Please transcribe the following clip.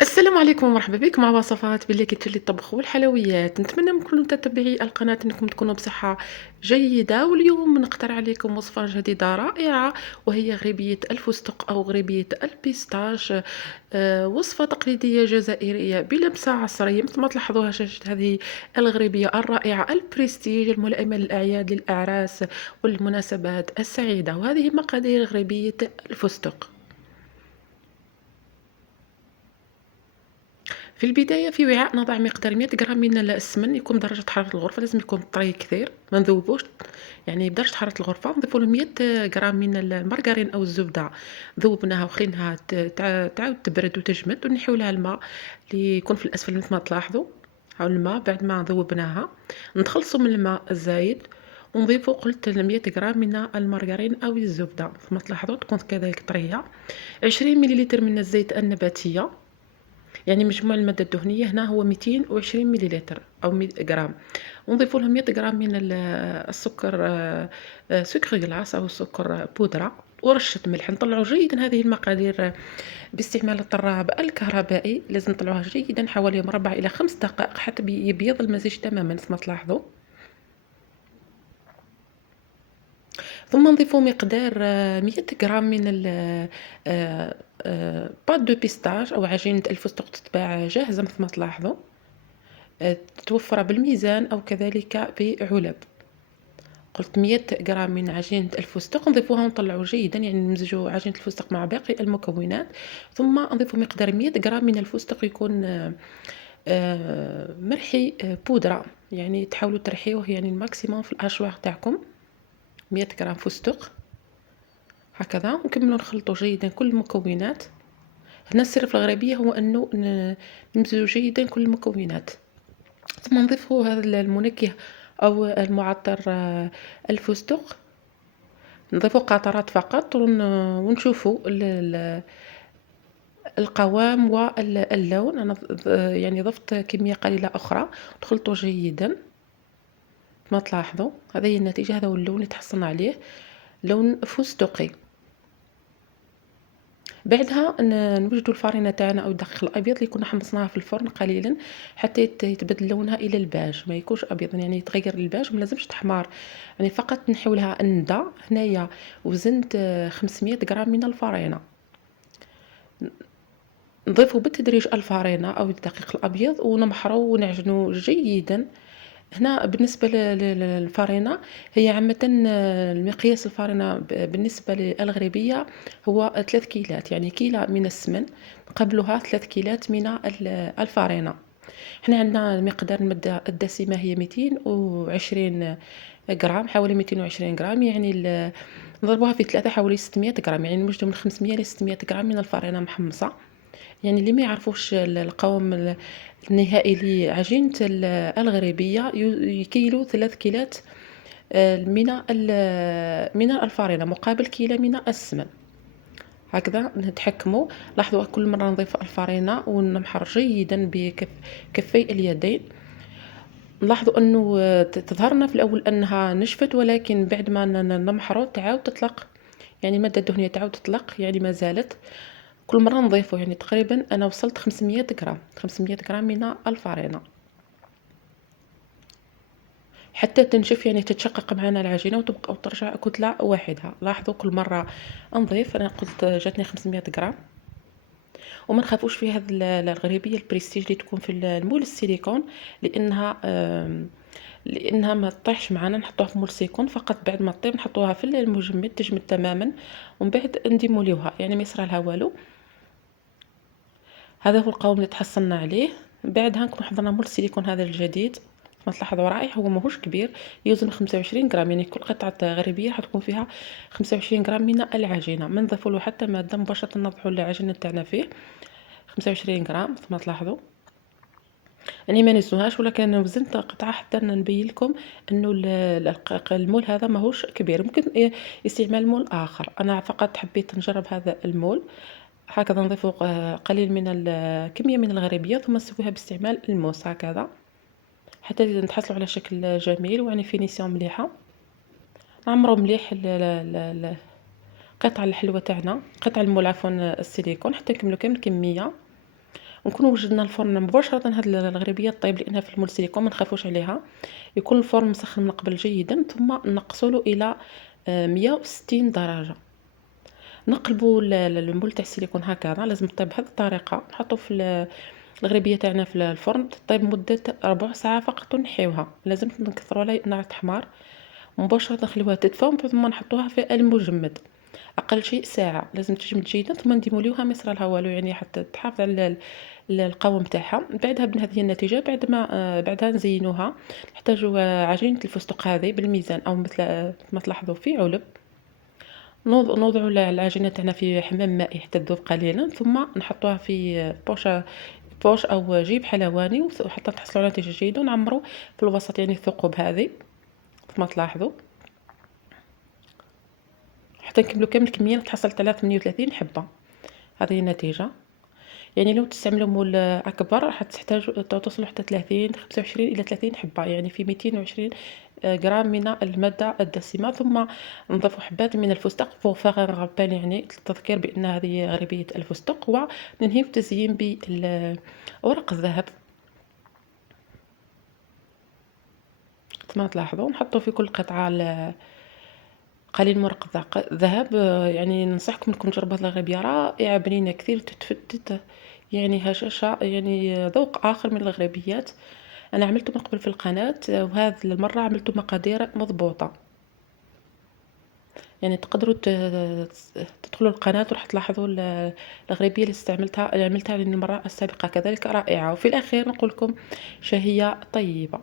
السلام عليكم ومرحبا بك مع وصفات باللي كتفيد للطبخ والحلويات. نتمنى من كل متتبعي القناة انكم تكونوا بصحة جيدة، واليوم نقترح عليكم وصفة جديدة رائعة وهي غريبية الفستق او غريبية البيستاش. وصفة تقليدية جزائرية بلمسة عصرية. مثل ما تلاحظوا شاشة هذه الغريبية الرائعة البريستيج الملائمة للأعياد للأعراس والمناسبات السعيدة، وهذه مقادير غريبية الفستق. في البداية في وعاء نضع مقدار 100 غرام من السمن، يكون بدرجة حرارة الغرفة، لازم يكون طري كثير ما نذوبوش، يعني بدرجة حرارة الغرفة. نضيفوا له 100 غرام من المارغرين أو الزبدة، ذوبناها وخليناها تعاود تبرد وتجمد، ونحيو لها الماء اللي يكون في الأسفل مثل ما تلاحظوا. هاو الماء بعد ما ذوبناها نتخلصوا من الماء الزايد، ونضيفوا قلت 100 غرام من المارغرين أو الزبدة كما تلاحظوا تكون كذلك طرية. 20 مليلتر من الزيت النباتية، يعني مجموع المادة الدهنية هنا هو 220 مليلتر أو 100 غرام. ونضيف لهم 100 غرام من السكر، سكر جلاس أو سكر بودرة، ورشة ملح. نطلعوا جيدا هذه المقادير باستعمال الطراب الكهربائي. لازم نطلعوها جيدا حوالي من 4 إلى 5 دقائق حتى يبيض المزيج تماما مثل ما تلاحظوا. ثم نضيف مقدار 100 غرام من بات دو بيستاج أو عجينة الفستق، تتباع جاهزة مثل ما تلاحظوا، تتوفر بالميزان أو كذلك بعلب. قلت 100 غرام من عجينة الفستق نضيفوها ونطلعوا جيدا، يعني نمزجوا عجينة الفستق مع باقي المكونات. ثم نضيف مقدار 100 غرام من الفستق، يكون مرحي بودرة، يعني تحاولوا ترحيوه يعني الماكسيموم في الأشواح تاعكم. 100 غرام فستق هكذا، ونكملوا نخلطوا جيدا كل المكونات. هنا السر في الغريبية هو أنه نمزجوا جيدا كل المكونات، ثم نضيف هذا المنكه أو المعطر الفستق. نضيفه قطرات فقط ونشوفوا القوام واللون. أنا يعني ضفت كمية قليلة أخرى، نخلطه جيدا ما تلاحظوا. هذه هي النتيجة، هذا هو اللون اللي تحصلنا عليه، لون فستقي. بعدها نوجدوا الفرينة تاعنا او الدقيق الابيض اللي كنا حمصناها في الفرن قليلا حتى يتبدل لونها الى الباج، ما يكونش ابيض يعني يتغير الباج، ما لازمش تحمر، يعني فقط نحولها الندى. هنايا وزنت 500 غرام من الفرينة. نضيفوا بالتدريج الفرينة او الدقيق الابيض ونمحروا ونعجنوا جيدا. هنا بالنسبة للفرينة، هي عامة المقياس الفرينة بالنسبة للغريبية هو 3 كيلات، يعني كيلة من السمن قبلها 3 كيلات من الفرينة. احنا عندنا مقدار المادة الدسمة هي 220 غرام، حوالي 220 غرام، يعني نضربوها في 3 حوالي 600 غرام، يعني نوجدوا من 500 ل 600 غرام من الفرينة محمصة. يعني اللي ما يعرفوش القوام النهائي لعجينة الغريبية، يكيلوا 3 كيلات من الفرينة مقابل كيلة من السمن. هكذا نتحكموا. لاحظوا كل مرة نضيف الفرينة ونمحر جيدا بكفي اليدين. نلاحظوا انه تظهرنا في الاول انها نشفت، ولكن بعد ما نمحروا تعاود تطلق، يعني المادة الدهنية تعاود تطلق، يعني ما زالت. كل مرة نضيفه، يعني تقريبا أنا وصلت 500 غرام، 500 غرام من الفرينة حتى تنشف، يعني تتشقق معنا العجينة وتبقى وترجع كتلة واحدة. لاحظوا كل مرة نضيف، أنا قلت جاتني 500 غرام. وما نخافوش في هذه الغريبية البريستيج اللي تكون في المول السيليكون، لأنها لأنها ما تطيحش معنا. نحطوها في مول سيكون فقط، بعد ما تطيب نحطوها في المجمد تجمد تماما، ومن بعد نديموليوها، يعني ما يصرى لها والو. هذا هو القوام اللي تحصلنا عليه. بعدها نكون حضرنا مول السيليكون هذا الجديد، كما تلاحظوا رائع، هو ماهوش كبير، يوزن 25 غرام، يعني كل قطعة غريبية حتكون فيها 25 غرام من العجينة. ما نضيفوا له حتى مادة، مباشرة نضعوا العجينة تاعنا فيه 25 غرام كما تلاحظوا. يعني ما نزنوهاش، ولكن انا وزنت قطعة حتى نبين لكم انه المول هذا ماهوش كبير، ممكن استعمال مول اخر. انا فقط حبيت نجرب هذا المول. هكذا نضيف قليل من كمية من الغريبية، ثم نسويها باستعمال الموس هكذا حتى نتحصلوا على شكل جميل ويعني فينيسيون مليحة. نعمروا مليح قطع الحلوى تاعنا، قطع المول عفوا السيليكون، حتى نكملوا كامل الكمية. ونكون وجدنا الفرن مباشرة. هاد الغريبية طيب لأنها في المول سيليكون ما نخافوش عليها. يكون الفرن مسخن من قبل جيدا، ثم نقصوا له إلى 160 درجة. نقلبوا المول تاع السيليكون هكذا، لازم طيب بهذه الطريقة. نحطوا في الغريبية تاعنا في الفرن طيب مدة ربع ساعة فقط ونحيوها. لازم نكثروا عليها نار حمار مباشرة، نخليوها تدفى ومن بعد ثم نحطوها في المجمد أقل شيء ساعة. لازم تجمد جيدا ثم نديموليوها ما يصرالها والو، يعني حتى تحافظ على القوام تاعها. بعدها هذه هي النتيجة. بعد ما بعدها نزينوها. نحتاجوا عجينة الفستق هذه بالميزان أو مثل ما تلاحظوا في علب. نوضعوا العجينة تاعنا في حمام مائي حتى تذوب قليلا، ثم نحطوها في بوش أو جيب حلواني وحتى تحصلوا على نتيجة جيدة. ونعمروا في الوسط يعني الثقوب هذه كما تلاحظوا حتى نكملوا كامل الكمية. نتحصل على 38 حبة. هذه هي النتيجة. يعني لو تستعملوا مول أكبر راح تحتاجوا توصلوا حتى 30 25 إلى 30 حبة، يعني في 220 غرام من المادة الدسمة. ثم نضيف حبات من الفستق pour faire un rappel، يعني التذكير بأن هذه غريبية الفستق. وننهي التزيين بورق الذهب كما تلاحظوا. نحطوا في كل قطعة قليل من ورق الذهب. يعني ننصحكم انكم تجربوا هذه الغريبية رائعة بنينة كثير، تتفتت يعني هشاشة، يعني ذوق آخر من الغريبيات. أنا عملته من قبل في القناة، وهذه المرة عملته مقادير مضبوطة. يعني تقدروا تدخلوا القناة وراح تلاحظوا الغريبية اللي استعملتها اللي عملتها المرة السابقة كذلك رائعة. وفي الأخير نقول لكم شهية طيبة.